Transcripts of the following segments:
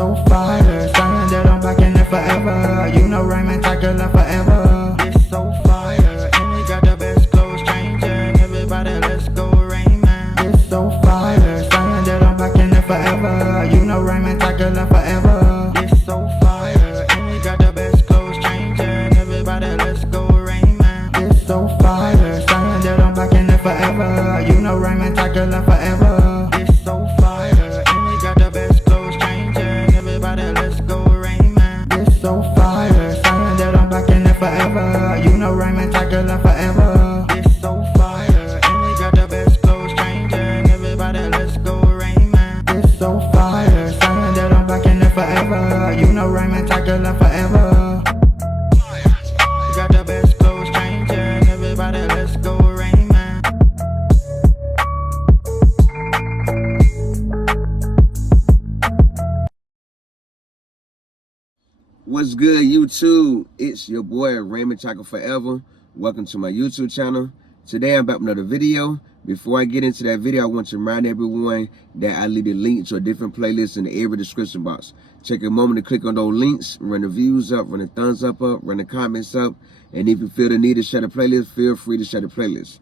so fire, saying that I'm back in it forever. You know Raymond Tucker left forever. It's so fire, and we got the best clothes changing. Everybody, let's go Raymond. It's so fire, saying that I'm back in it forever. You know Raymond Tucker left forever. It's so fire, and we got the best clothes changing. Everybody, let's go Raymond. It's so fire, saying that I'm back in it forever. You know Raymond Tucker left forever. It's so fire, and we got the best clothes changing. Everybody, let's go Raymond. It's so fire, saying that I'm back in it forever. You know Raymond Tucker left forever. It's so fire, and we got the best clothes changing. Everybody, let's go Raymond. It's so fire, saying that I'm back in it forever. You know Raymond Tucker left forever. We got the best clothes changing. Everybody, let's go Raymond. What's good, YouTube? It's your boy Raymond Tucker Forever. Welcome to my YouTube channel. Today I'm back with another video. Before I get into that video, I want to remind everyone that I leave the link to a different playlist in every description box. Take a moment to click on those links, run the views up, run the thumbs up, run the comments up, and if you feel the need to share the playlist, feel free to share the playlist.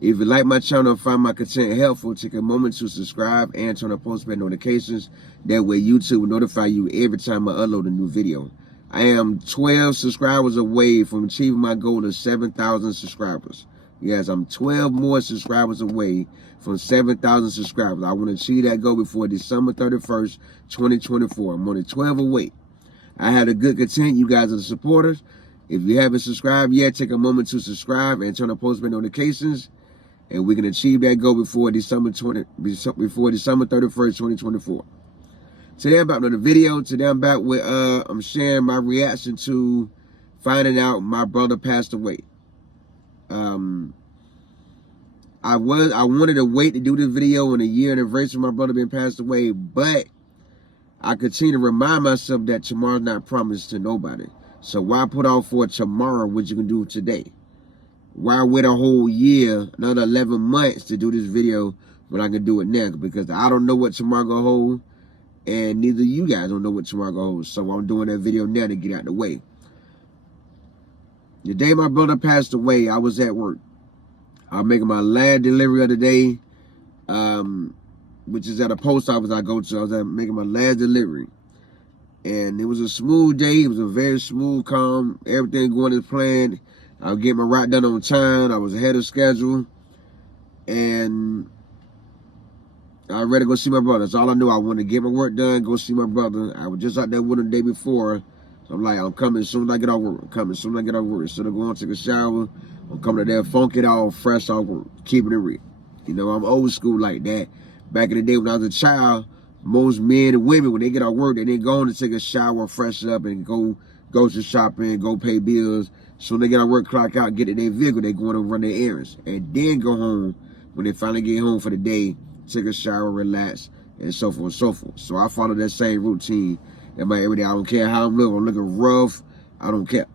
If you like my channel and find my content helpful, take a moment to subscribe and turn on post bell notifications. That way YouTube will notify you every time I upload a new video. I am 12 subscribers away from achieving my goal of 7,000 subscribers. Yes, I'm 12 more subscribers away from 7,000 subscribers. I want to achieve that goal before December 31st, 2024. I'm only 12 away. I had a good content. You guys are the supporters. If you haven't subscribed yet, take a moment to subscribe and turn on post bell notifications. And we can achieve that goal before December 31st, 2024. Today I'm back with another video. Today I'm back with I'm sharing my reaction to finding out my brother passed away. I wanted to wait to do this video on the year anniversary of my brother being passed away, but I continue to remind myself that tomorrow's not promised to nobody. So why put off for tomorrow what you can do today? Why wait a whole year, another 11 months to do this video when I can do it now? Because I don't know what tomorrow gonna hold, and neither you guys don't know what tomorrow gonna hold. So I'm doing that video now to get out of the way. The day my brother passed away, I was at work. I'm making my last delivery of the day, which is at a post office I go to. I was making my last delivery. And it was a smooth day. It was a very smooth, calm, everything going as planned. I was getting my route done on time. I was ahead of schedule. And I was ready to go see my brother. That's all I knew. I wanted to get my work done, go see my brother. I was just out there with him the day before. So I'm like, I'm coming as soon as I get off work. I'm coming as soon as I get off work. Instead of going to take a shower, I'm coming to there, funk it all, fresh off work, keeping it real. You know, I'm old school like that. Back in the day when I was a child, most men and women, when they get off work, they didn't go on to take a shower, fresh up, and go to shopping, go pay bills. So when they get off work, clock out, get in their vehicle, they go on and run their errands. And then go home when they finally get home for the day, take a shower, relax, and so forth and so forth. So I follow that same routine in my everyday. I don't care how I'm looking. I'm looking rough. I don't care.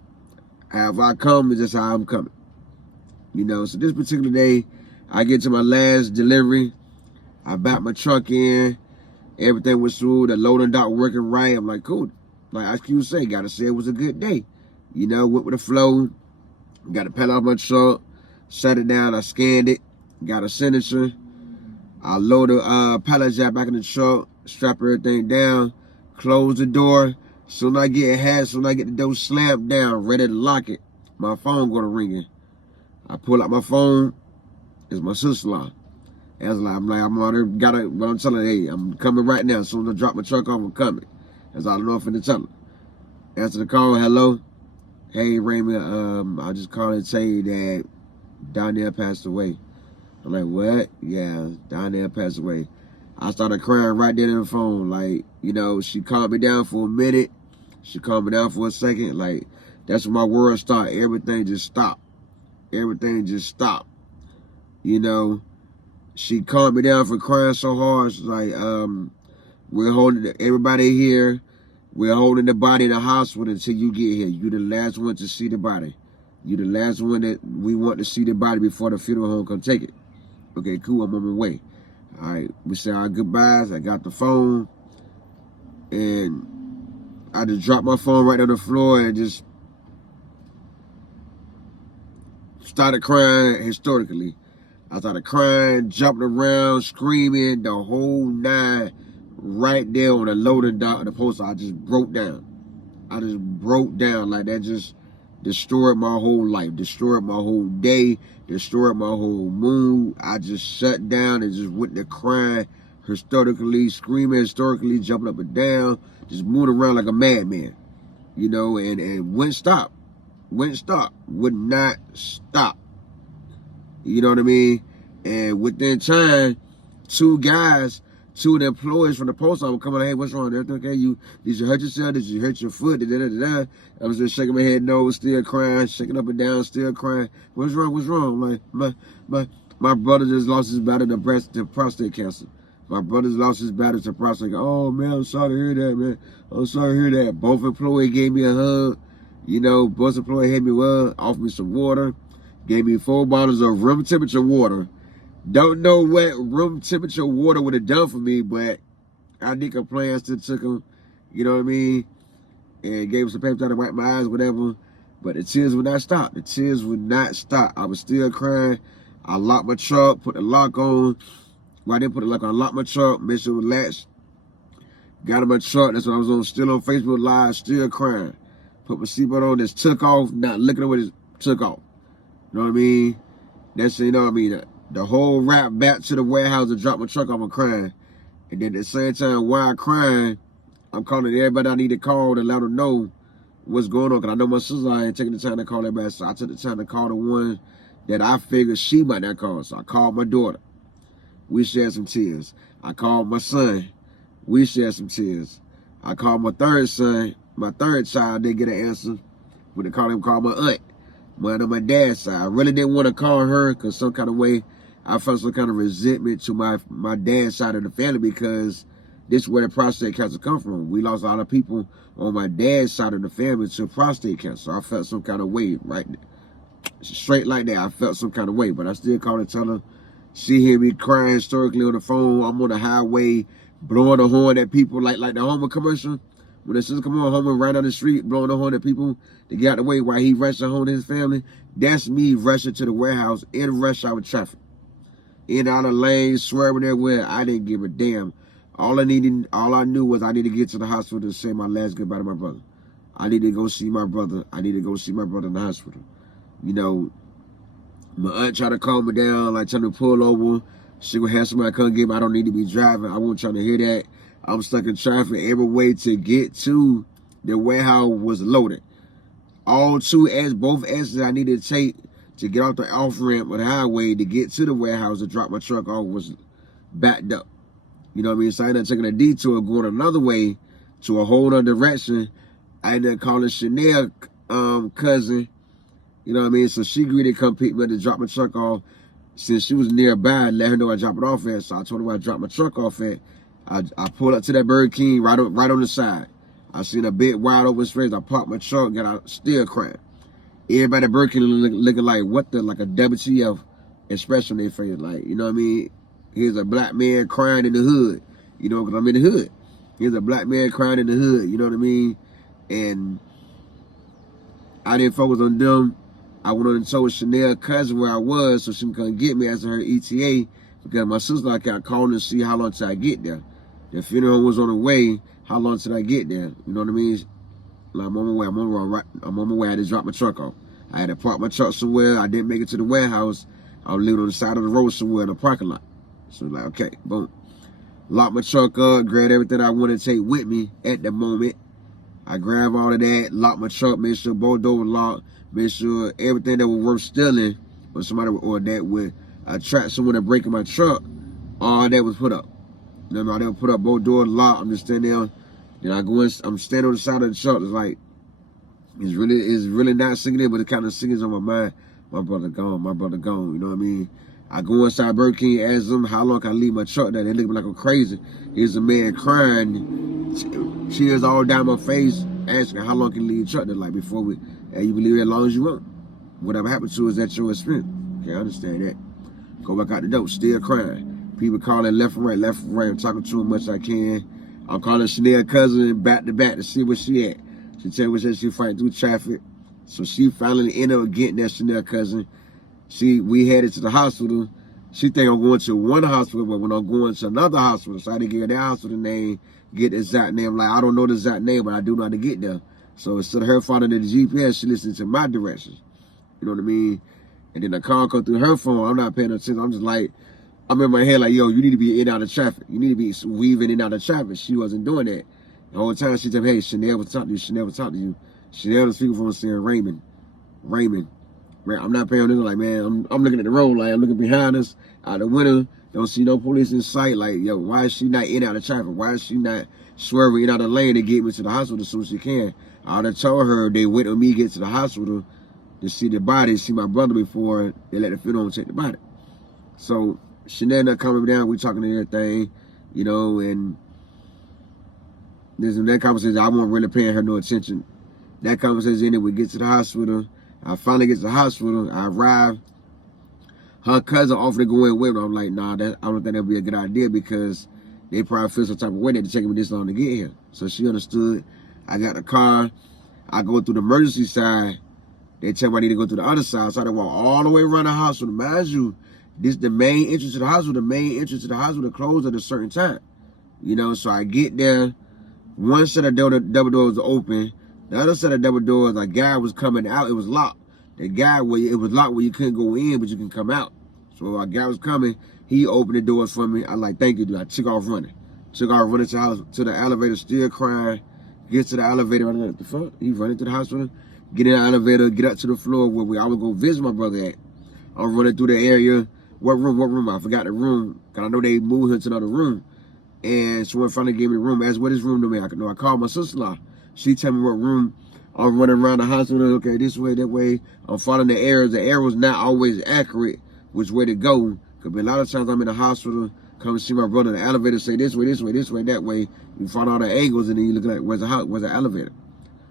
However I come, it's just how I'm coming. You know, so this particular day, I get to my last delivery. I back my truck in. Everything was smooth. The loading dock working right. I'm like, cool. Like Ice Cube say, gotta say it was a good day. You know, went with the flow. Got a pedal off my truck. Shut it down. I scanned it. Got a signature. I load the pallet jack back in the truck. Strap everything down. Close the door. Soon I get the door slammed down, ready to lock it, my phone go to ringing. I pull out my phone. It's my sister-in-law. I'm already got it. But I'm telling her, hey, I'm coming right now. As soon as I drop my truck off, I'm coming. That's all I know I'm finna tell her. Answer the call. Hello. Hey Raymond, I just called and tell you that Donnell passed away. I'm like, what? Yeah, Donnell passed away. I started crying right there on the phone. Like, you know, she calmed me down for a minute. She calmed me down for a second. Like, that's when my world started. Everything just stopped. Everything just stopped. You know, she calmed me down for crying so hard. She's like, we're holding everybody here. We're holding the body in the hospital until you get here. You the last one to see the body. You the last one that we want to see the body before the funeral home come take it. Okay, cool, I'm on my way. All right, we said our goodbyes. I got the phone. And I just dropped my phone right on the floor and just started crying hysterically. I started crying, jumping around, screaming, the whole nine, right there on the loading dock of the post. I just broke down. I just broke down. Like, that just destroyed my whole life, destroyed my whole day, destroyed my whole mood. I just shut down and just went to crying hysterically, screaming hysterically, jumping up and down, just moving around like a madman, you know, and wouldn't stop. Wouldn't stop. Would not stop. You know what I mean? And within time, two of the employees from the post office coming like, hey, what's wrong? Everything okay? Did you hurt yourself? Did you hurt your foot? I was just shaking my head, no, still crying, shaking up and down, still crying. What's wrong? What's wrong? Like, my brother just lost his battle to prostate cancer. My brother's lost his battle to prostate cancer. Oh, man, I'm sorry to hear that, man. I'm sorry to hear that. Both employees gave me a hug. You know, both employees hit me well, offered me some water, gave me 4 bottles of room temperature water. Don't know what room temperature water would have done for me, but I didn't complain. I still took them, you know what I mean? And gave them some paper towel to wipe my eyes, whatever. But the tears would not stop. The tears would not stop. I was still crying. I locked my truck, put the lock on. Well, I didn't put the lock on. I locked my truck, made sure it was latched. Got in my truck. That's when I was on, still on Facebook Live, still crying. Put my seatbelt on, just took off, not looking at what it took off. You know what I mean? That's, you know what I mean? The whole rap back to the warehouse and drop my truck off, I'm crying. And then at the same time, while I'm crying, I'm calling everybody I need to call to let them know what's going on. Because I know my sister I ain't taking the time to call everybody. So I took the time to call the one that I figured she might not call. So I called my daughter. We shared some tears. I called my son. We shared some tears. I called my third son. My third child didn't get an answer. When they called my aunt. One on my dad's side. I really didn't want to call her because some kind of way I felt some kind of resentment to my dad's side of the family because this is where the prostate cancer come from. We lost a lot of people on my dad's side of the family to prostate cancer. I felt some kind of way, right? Straight like that, I felt some kind of way. But I still called and tell her, she hear me crying hysterically on the phone. I'm on the highway, blowing the horn at people like the Homer commercial. When the sister come on home and right down the street, blowing the horn at people to get out the way while he rushing home to his family, that's me rushing to the warehouse in rush hour traffic. In out of lanes, swerving everywhere. I didn't give a damn. All I knew was I need to get to the hospital to say my last goodbye to my brother. I need to go see my brother. I need to go see my brother in the hospital. You know, my aunt tried to calm me down, like trying to pull over. She would have somebody come get me. I don't need to be driving. I wasn't trying to hear that. I'm stuck in traffic. Every way to get to the warehouse was loaded. Both exits I needed to take to get off the off-ramp of the highway to get to the warehouse to drop my truck off was backed up. You know what I mean? So I ended up taking a detour, going another way to a whole other direction. I ended up calling Chanel cousin, you know what I mean? So she agreed to come pick me up to drop my truck off. Since she was nearby, let her know I dropped it off at. So I told her where I dropped my truck off at. I pulled up to that Burger King right on the side. I seen a big wide open space. I parked my truck, got out, still crying. Everybody at Burger King looking like like a WTF expression on their face. Like, you know what I mean? Here's a black man crying in the hood. You know, because I'm in the hood. Here's a black man crying in the hood. You know what I mean? And I didn't focus on them. I went on and told Chanel cousin where I was so she can come get me after her ETA because my sister I kept calling to see how long till I get there. The funeral was on the way. How long till I get there? You know what I mean? Like I'm on my way. I'm on my way. I had to drop my truck off. I had to park my truck somewhere. I didn't make it to the warehouse. I was living on the side of the road somewhere in the parking lot. So like, okay, boom. Locked my truck up, grabbed everything I wanted to take with me at the moment. I grabbed all of that, locked my truck, made sure both doors were locked, made sure everything that was worth stealing or that would attract someone to break in my truck, all that was put up. You know, they would put up both doors locked. I'm just standing there. Then I go in, I'm standing on the side of the truck. It's like, it's really not sinking in, but it kind of sinks on my mind. My brother gone, you know what I mean? I go inside Burger King, ask them how long can I leave my truck there. They look at me like I'm crazy. Here's a man crying, tears all down my face, asking how long can you leave your truck there, like before you can leave it as long as you want. Whatever happened to is at your expense. Okay, I understand that. Go back out the door, still crying. People calling left and right. I'm talking to them much I can. I'm calling Chanel cousin back to back to see where she at. She tell me that she fighting through traffic. So she finally ended up getting that Chanel cousin. We headed to the hospital. She think I'm going to one hospital, but when I'm going to another hospital, so I didn't get that hospital name, get the exact name. Like, I don't know the exact name, but I do know how to get there. So instead of her following the GPS, she listened to my directions. You know what I mean? And then the call come through her phone. I'm not paying attention. I'm just like, I'm in my head like, yo, you need to be in and out of traffic. You need to be weaving in and out of traffic. She wasn't doing that. The whole time she told me, hey, Chanel was talking to you. Chanel was talking to you. Chanel was speaking phone saying Raymond. I'm not paying attention. Like, man, I'm looking at the road. Like, I'm looking behind us out the window. Don't see no police in sight. Like, yo, why is she not in and out of traffic? Why is she not swerving in and out of the lane to get me to the hospital as soon as she can? I would have told her they wait on me to get to the hospital to see the body, see my brother before they let the funeral take the body. So Chanel not coming down. We talking and everything, you know, and there's in that conversation, I wasn't really paying her no attention. That conversation ended. We get to the hospital. I finally get to the hospital. I arrive. Her cousin offered to go in with me. I'm like, nah, I don't think that'd be a good idea because they probably feel some type of way that it's taking me this long to get here. So she understood. I got the car. I go through the emergency side. They tell me I need to go through the other side. So I had to walk all the way around the hospital. Mind you, this the main entrance to the hospital. The main entrance to the hospital closed at a certain time. You know, so I get there. One set of double doors open. The other set of double doors, a guy was coming out. It was locked. The guy, it was locked where you couldn't go in, but you can come out. So a guy was coming. He opened the doors for me. I like, thank you, dude. I took off running. Took off running to the elevator, still crying. Get to the elevator. I'm like, the fuck? He running to the hospital. Get in the elevator, get up to the floor where I would go visit my brother at. I'm running through the area. What room? I forgot the room. Because I know they moved him to another room. And someone finally gave me the room. Asked, what is room to me? I called my sister-in-law. She tell me what room. I'm running around the hospital. Okay, this way, that way. I'm following the arrows. The arrow's not always accurate which way to go. Because a lot of times I'm in the hospital, come see my brother. The elevator say this way, that way. You find all the angles, and then you look at where's the elevator.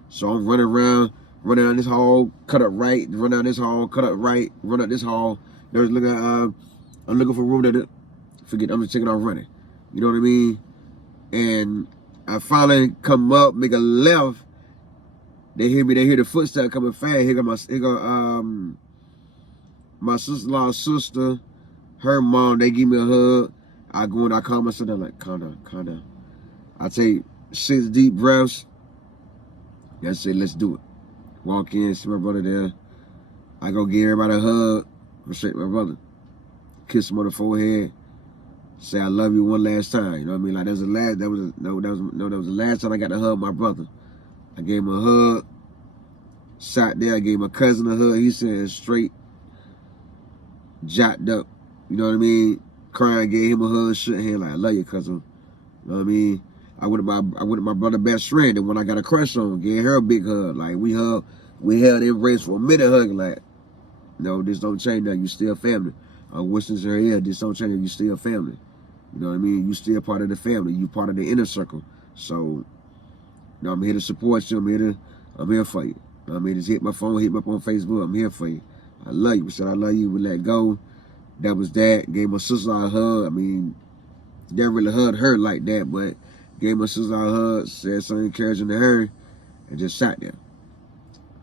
So I'm running around, running down this hall, cut up right, run down this hall, cut up right, run up this hall. There's looking at, I'm looking for a room that, I'm just taking off running. You know what I mean? And I finally come up, make a left. They hear the footsteps coming fast. Here go my sister-in-law's sister, her mom, they give me a hug. I go in, I calm myself down, like, calm down. I take 6 deep breaths. I say, let's do it. Walk in, see my brother there. I go give everybody a hug. Go straight to my brother. Kiss him on the forehead. Say I love you one last time. You know what I mean? Like that was the last time I got to hug my brother. I gave him a hug. Sat there, I gave my cousin a hug. He said straight, jacked up. You know what I mean? Crying, gave him a hug, shook hand like I love you, cousin. You know what I mean? I went to my brother's best friend, and when I got a crush on, gave her a big hug. Like we held embrace for a minute, hugging like, no, this don't change that. You still family. I whispered to her ear, this don't change. You still family. You know what I mean? You still part of the family. You part of the inner circle. So, you know, I'm here to support you. I'm here for you. You know what I mean? Just hit my phone, hit me up on Facebook. I'm here for you. I love you. We said I love you. We let go. That was that. Gave my sister a hug. I mean, never really hugged her like that, but gave my sister a hug, said something encouraging to her, and just sat there.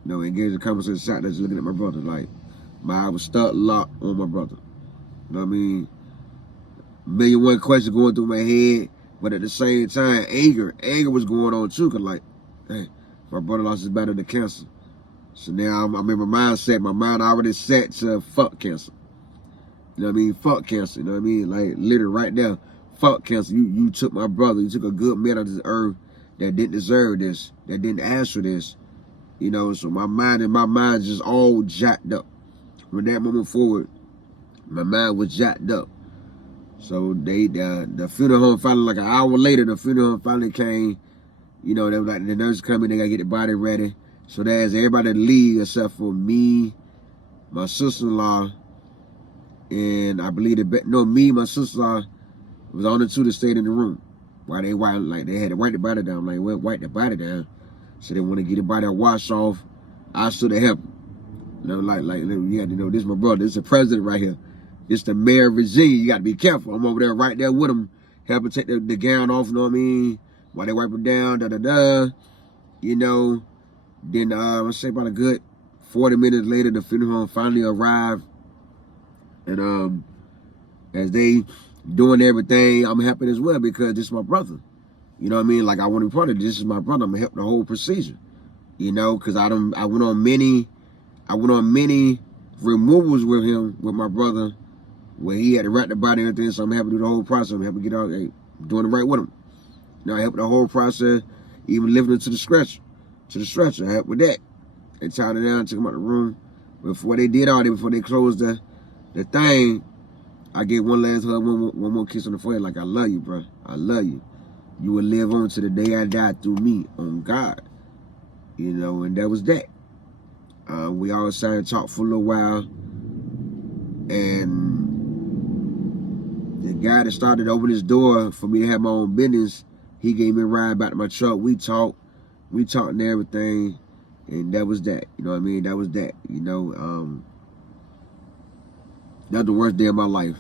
You know, engaged in conversation, sat there just looking at my brother. Like, my eye was stuck, locked on my brother. You know what I mean? 1,000,001 questions going through my head, but at the same time, anger was going on too, cause like, hey, my brother lost his battle to cancer. So now I'm in my mindset. My mind already set to fuck cancer. You know what I mean? Fuck cancer. You know what I mean? Like literally right there, fuck cancer. You took my brother. You took a good man of this earth that didn't deserve this, that didn't ask for this. You know, so my mind just all jacked up. From that moment forward, my mind was jacked up. So the funeral home finally, like an hour later, the funeral home finally came. You know, they were like, the nurse coming, they gotta get the body ready. So there's everybody to leave except for me, my sister-in-law, and I believe my sister-in-law was the only two that stayed in the room. Why they had to wipe the body down. I'm like, well, wipe the body down. So they want to get the body washed off. I stood to help. You know, like you had to know, this is my brother. This is the president right here. This is the mayor of Virginia. You got to be careful. I'm over there right there with him, helping take the gown off, you know what I mean? while they wipe him down, you know. Then I say about a good 40 minutes later, the funeral home finally arrived, and as they doing everything, I'm happy as well because this is my brother. You know what I mean? Like, I want to be part of this. This is my brother. I'm gonna help the whole procedure. You know, because I went on many removals with him, with my brother, where he had to wrap the body and everything. So I'm happy to do the whole process. I'm happy to get out, doing it right with him. You know, I helped the whole process, even lifting him to the stretcher. I helped with that. They tied it down, took him out the room. Before they did all that, before they closed the thing, I gave one last hug, one more kiss on the forehead, like, I love you, bro. I love you. You will live on to the day I die through me, on God. You know, and that was that. We all sat and talked for a little while. And the guy that started to open his door for me to have my own business, he gave me a ride back to my truck. We talked and everything. And that was that. You know what I mean? That was that. You know, that's the worst day of my life.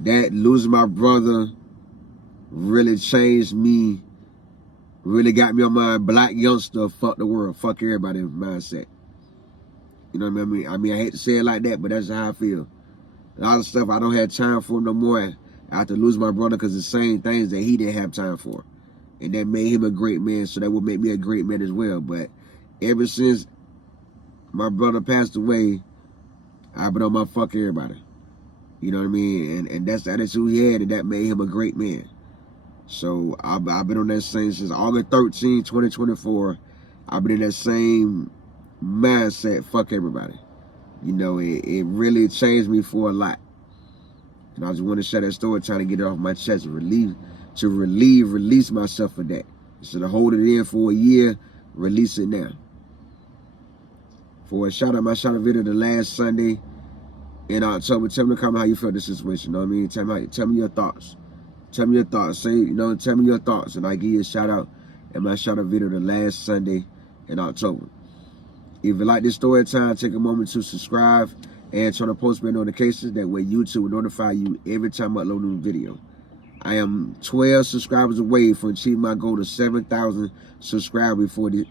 That losing my brother really changed me, really got me on my black youngster, fuck the world, fuck everybody mindset. You know what I mean? I hate to say it like that, but that's how I feel. A lot of stuff I don't have time for no more after losing my brother, because the same things that he didn't have time for. And that made him a great man, so that would make me a great man as well. But ever since my brother passed away, I've been on my fuck everybody. You know what I mean? And that's the attitude he had, and that made him a great man. So I've been on that same since August 13, 2024. I've been in that same mindset, fuck everybody. You know, it really changed me for a lot. And I just want to share that story, trying to get it off my chest and release myself for that. Instead of holding it in for a year, release it now. For a shout out, my shout out video the last Sunday in October. Tell me in the comment how you felt this situation. You know what I mean? Tell me your thoughts. Tell me your thoughts. Tell me your thoughts, and I give you a shout out in my shout out video the last Sunday in October. If you like this story time, take a moment to subscribe and turn on post notifications. That way YouTube will notify you every time I upload a new video. I am 12 subscribers away from achieving my goal of 7,000 subscribers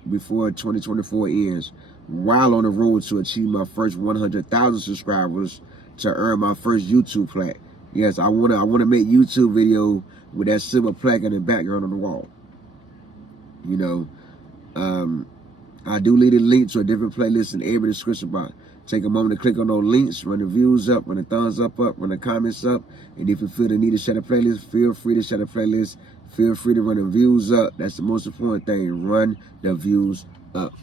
before 2024 ends, while on the road to achieve my first 100,000 subscribers to earn my first YouTube plaque. Yes, I wanna make YouTube video with that silver plaque in the background on the wall. You know, I do leave a link to a different playlist in every description box. Take a moment to click on those links, run the views up, run the thumbs up, run the comments up. And if you feel the need to share the playlist, feel free to share the playlist. Feel free to run the views up. That's the most important thing. Run the views up.